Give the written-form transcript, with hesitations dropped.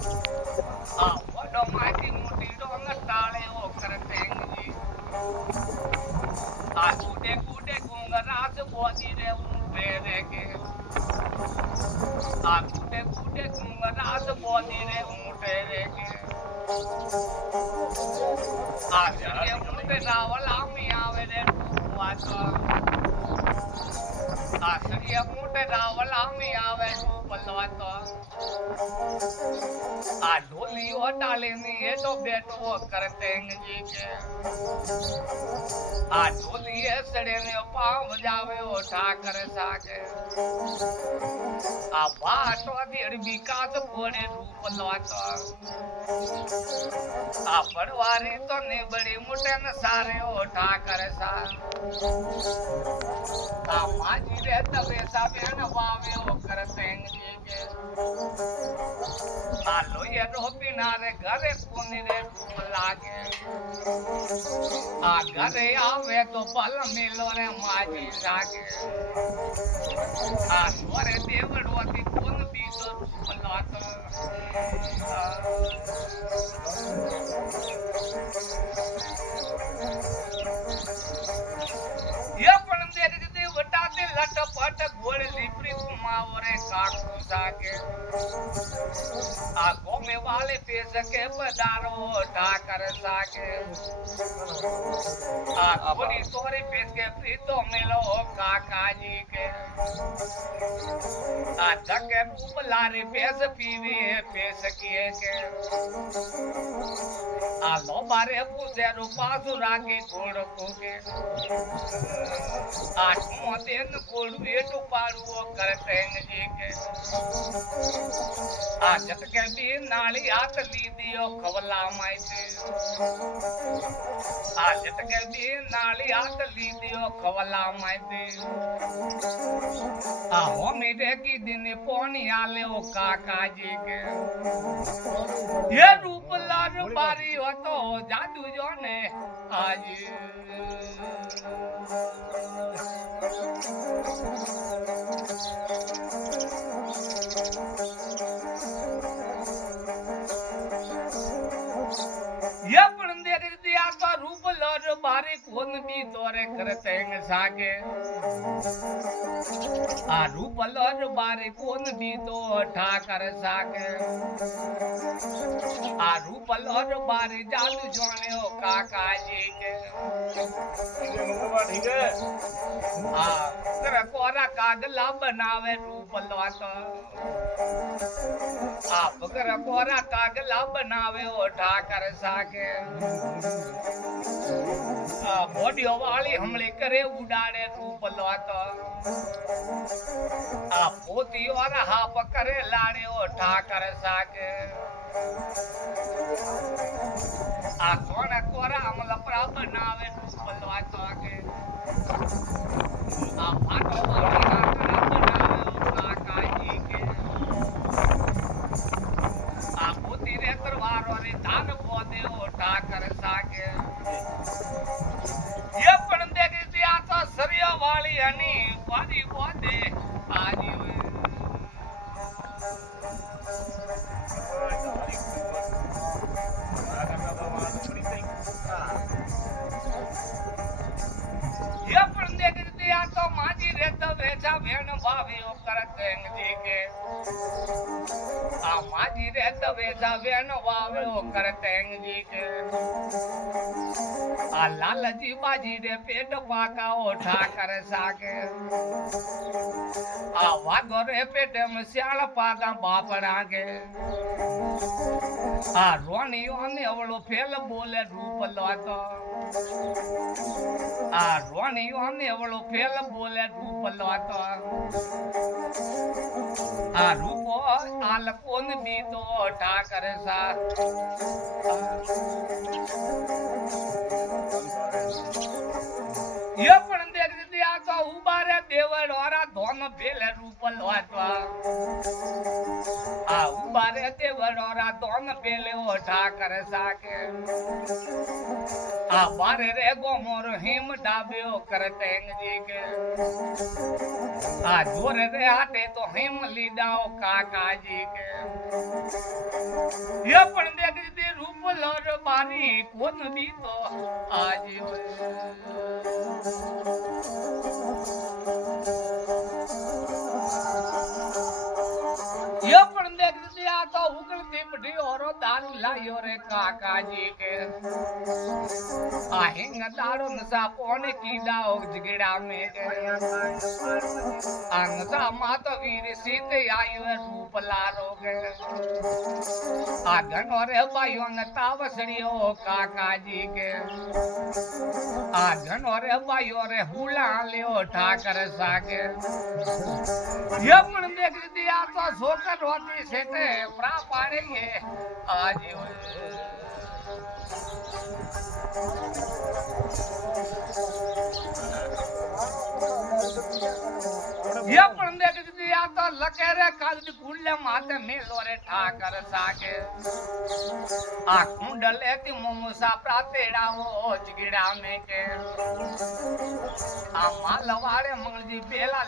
વડો માટી મોટી ડોંગ ટાળે ઓ કરતેંગજી કુડે કુડે ગુંગરાસ બોધી રે ઊંટે રે કે કુડે કુડે ગુંગરાસ બોધી રે ઊંટે રે કે સળિયે ઊંટે રાવલ આમી આવે રે વાતો સળિયે ઊંટે રાવલ આમી આવે પલવાતો ઢોલીઓ ડાલીની એડો બેટો કરતેંગજી કે ઢોલીએ સડે ને પાવ જાવ્યો ઠાકર સાકે ભાટો દેડ વિકાસ ઘોડે રૂપ લાતો પડવારી તો નીબડી મુટે ને સાર્યો ઠાકર સા માજી રે તવે સાબેન વાવ્યો કરતેંગજી કે લોહીએ રોપીના રે ઘરે કોની રે રૂપ લાગે ઘરે આવે તો પલ મેલો રે માજી સાગે સ્વરે દેવડવાથી કોન દીધો રૂપ લાતો એ પણ દેરી દે વટાતે લટપટ ઘોડે લીપરી કુમાવો રે કાકુ સાગે ગોમે વાલે પેશ કે પધારો ઠાકર સાગે ઘોડી તોરી પેશ કે પ્રીતો મેલો કાકાજી કે ધકે ઉપલારી પેશ પીવે પેશ કિए કે લોબારે પૂછે રૂપાસુ રાગે ઘોડ કોકે મોતેન ઘોડું એટું પાડવું કરતેંગજી કે જટકે બી નાળી હાથ લીધીઓ ખવલા માઈતે જટકે બી નાળી હાથ લીધીઓ ખવલા માઈતે હોમી રે કીધીને પોણી આલ્યો કાકાજી કે એ રૂપલાલ બારી હતો જાદુ જો ને આજે બારી કોન દી તોરે કરતેંગ સાગે રૂપલર બારી કોન દી તો ઠાકર સાગે રૂપલર બારી જાદુ જોણ્યો કાકાજી કે કોરા કાગલા બનાવે રૂપલવા તો કોરા કાગલા બનાવે ઓ ઠાકર સાગે બોડીઓ વાળી હમણે કરે ઉડાડે રૂપ લાતો પોતીઓ હાપ કરે લાડ્યો ઠાકર સાગે કોણ કોરા અમલપરા બનાવે રૂપ લાતો કે ફાટો વાળી બનાવે કાકાજી કે પોતી રે તરવારો રે ધાન બોદે ઓ ઠાકર સાગે ये पण देखी दिया तो सरिया वाली हनी वाली बोदे आजी ये पण देखी दिया तो माजी रहता वेचा भेण भावियो करतेंगजी के माजी रहता वेचा भेण भावियो करतेंगजी के लालजी बाजी रे पेट पाकाओ ठाकर सागे वागो रे पेट में श्याल पाका बापड़ा के रोनी ओने अवलो फेल बोले रूप लातो रोनी ओने अवलो फेल बोले रूप लातो रूपो आल कोन दी तो ठाकर सा ये पण देख दिया तो उबारे देवड़ वाला धोन भेले रूपल वाटवा बारे ते वडोरा दोन पेले ओ ठाकर साके आ बारे रे गो मोर हिम डाब्यो करतेंग जी के आ जोरे रे हाटे तो हिम लीडाओ काका जी के ये पण देख दे रूप लर बारी कोन दी तो आज ये पण देख दे आ तो उगलती बड़ी और दारू लायो रे काका जी के आ हिंग दारू नसा पोने की दाओ जगड़ा में के आ नसा मात वीर सीते आयो रूप लारो के आ घनो रे बायो न तावसड़ियो काका जी के आ घनो रे बायो रे हुला लियो ठाकर साके ये पण देख दिया तो सोकर होती सेटे प्रा पाड़ेंगे आज ये पण देख दिया तो लकेरे काल कुल्ले माथे मेलो रे ठाकर साके आ कुंडले ती मोमुसा प्रातेड़ा वो जगड़ा में के आ मालवाड़े मंगजी बेला